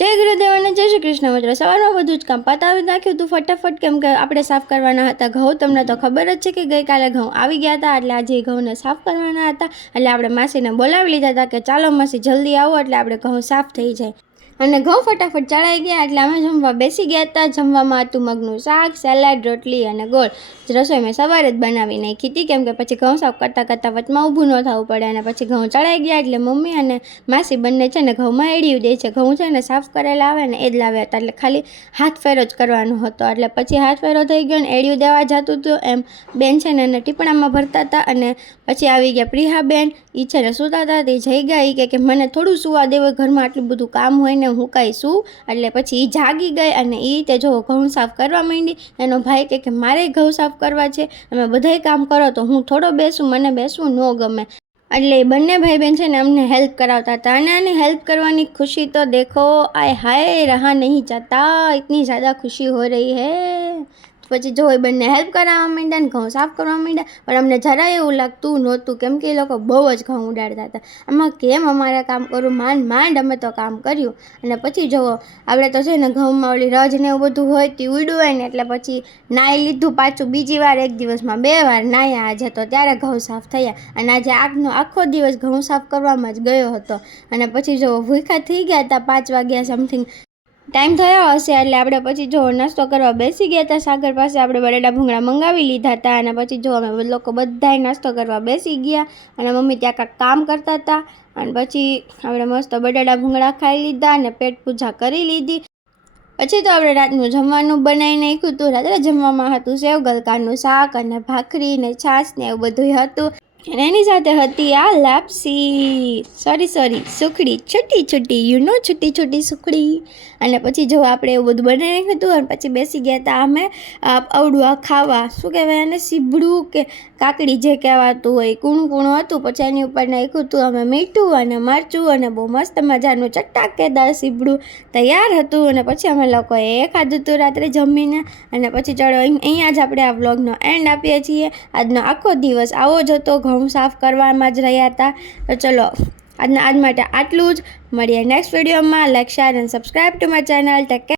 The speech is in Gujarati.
जय गुरुदेव અને જય શ્રી કૃષ્ણ મિત્રો। સવારમાં બધું જ કામ પતાવી નાખ્યું હતું ફટાફટ, કેમ કે આપણે સાફ કરવાના હતા ઘઉં। તમને તો ખબર જ છે કે ગઈકાલે ઘઉં આવી ગયા હતા, એટલે આજે ઘઉંને સાફ કરવાના હતા। એટલે આપણે માસીને બોલાવી લીધા હતા કે ચાલો માસી જલ્દી આવો, એટલે આપણે ઘઉં સાફ થઈ જાય। અને ઘઉં ફટાફટ ચડાઈ ગયા એટલે અમે જમવા બેસી ગયા હતા। જમવામાં હતું મગનું શાક, સલાડ, રોટલી અને ગોળ। રસોઈ મેં સવારે જ બનાવી નાખી હતી, કેમ કે પછી ઘઉં સાફ કરતાં કરતાં વચમાં ઊભું ન થવું પડે। અને પછી ઘઉં ચડાઈ ગયા એટલે મમ્મી અને માસી બંને છે ને ઘઉંમાં એડિયું દે છે। ઘઉં છે ને સાફ કરેલા આવે ને એ જ લાવ્યા હતા, એટલે ખાલી હાથ ફેરો જ કરવાનો હતો। એટલે પછી હાથ ફેરો થઈ ગયો ને એડિયું દેવા જતું હતું એમ બેન છે ને એને ટીપણામાં ભરતા હતા। અને પછી આવી ગયા પ્રિયાબેન, એ છે ને સૂતા હતા, તે જઈ ગયા કે મને થોડું સુવા દેવું, ઘરમાં આટલું બધું કામ હોય ને હું કાંઈ શું। એટલે પછી એ જાગી ગઈ અને એ તે જો ઘઉં સાફ કરવા માંડી। એનો ભાઈ કે મારે ઘઉં સાફ કરવા છે, અમે બધાય કામ કરો તો હું થોડો બેસું, મને બેસવું ન ગમે। એટલે બંને ભાઈ બહેન છે ને અમને હેલ્પ કરાવતા હતા। અને આને હેલ્પ કરવાની ખુશી તો દેખો, આય હાય रहा नहीं जाता, इतनी ज़्यादा खुशी हो रही है। પછી જો એ બંને હેલ્પ કરાવવા માંડ્યા ને ઘઉં સાફ કરવા માંડ્યા, પણ અમને જરાય એવું લાગતું નહોતું, કેમ કે એ લોકો બહુ જ ઘઉં ઉડાડતા હતા। આમાં કેમ અમારે કામ કરવું, માંડ અમે તો કામ કર્યું। અને પછી જુઓ આપણે તો છે ને ઘઉંમાં ઓલી રજ ને એવું બધું હોય તે ઉડ્યું હોય ને, એટલે પછી નાહી લીધું પાછું, બીજી વાર એક દિવસમાં 2 વાર નાહ્યા આજે તો, ત્યારે ઘઉં સાફ થયા। અને આજે આખો દિવસ ઘઉં સાફ કરવામાં જ ગયો હતો। અને પછી જો ભૂખ્યા થઈ ગયા હતા, 5 વાગ્યા સમથિંગ ટાઈમ થયો હશે, એટલે આપણે પછી જો નાસ્તો કરવા બેસી ગયા હતા। સાગર પાસે આપણે બટેટા ભૂંગળા મંગાવી લીધા હતા। અને પછી જો અમે લોકો બધાય નાસ્તો કરવા બેસી ગયા, અને મમ્મી ત્યાં કાંઈક કામ કરતા હતા। અને પછી આપણે મસ્ત બટેટા ભૂંગળા ખાઈ લીધા અને પેટ પૂજા કરી લીધી। પછી તો આપણે રાતનું જમવાનું બનાવી નાખ્યું હતું। રાત્રે જમવામાં હતું સેવ ગલકાનું શાક અને ભાખરી ને છાશ ને એવું બધું હતું। અને એની સાથે હતી આ લાપસી, સોરી સુખડી, છૂટી યુ નો છૂટી સુખડી। અને પછી જો આપણે એવું બધું બનાવી નાખ્યું હતું। અને પછી બેસી ગયા હતા અમે અવડું આ ખાવા, શું કહેવાય એને, સીબડું કે કાકડી જે કહેવાતું હોય, કૂણું હતું। પછી એની ઉપર નાખ્યું હતું અમે મીઠું અને મરચું, અને બહુ મસ્ત મજાનું ચટાકેદાર સીબડું તૈયાર હતું। અને પછી અમે લોકોએ એ ખાધું હતું રાત્રે જમીને। અને પછી ચલો અહીંયા જ આપણે આ વ્લોગનો એન્ડ આપીએ છીએ। આજનો આખો દિવસ આવો જ હતો, ઘઉં સાફ કરવામાં જ રહ્યા હતા। તો ચલો આજ માટે આટલું જ, મળીએ નેક્સ્ટ વિડીયોમાં। Like, share and subscribe to my channel. Take care.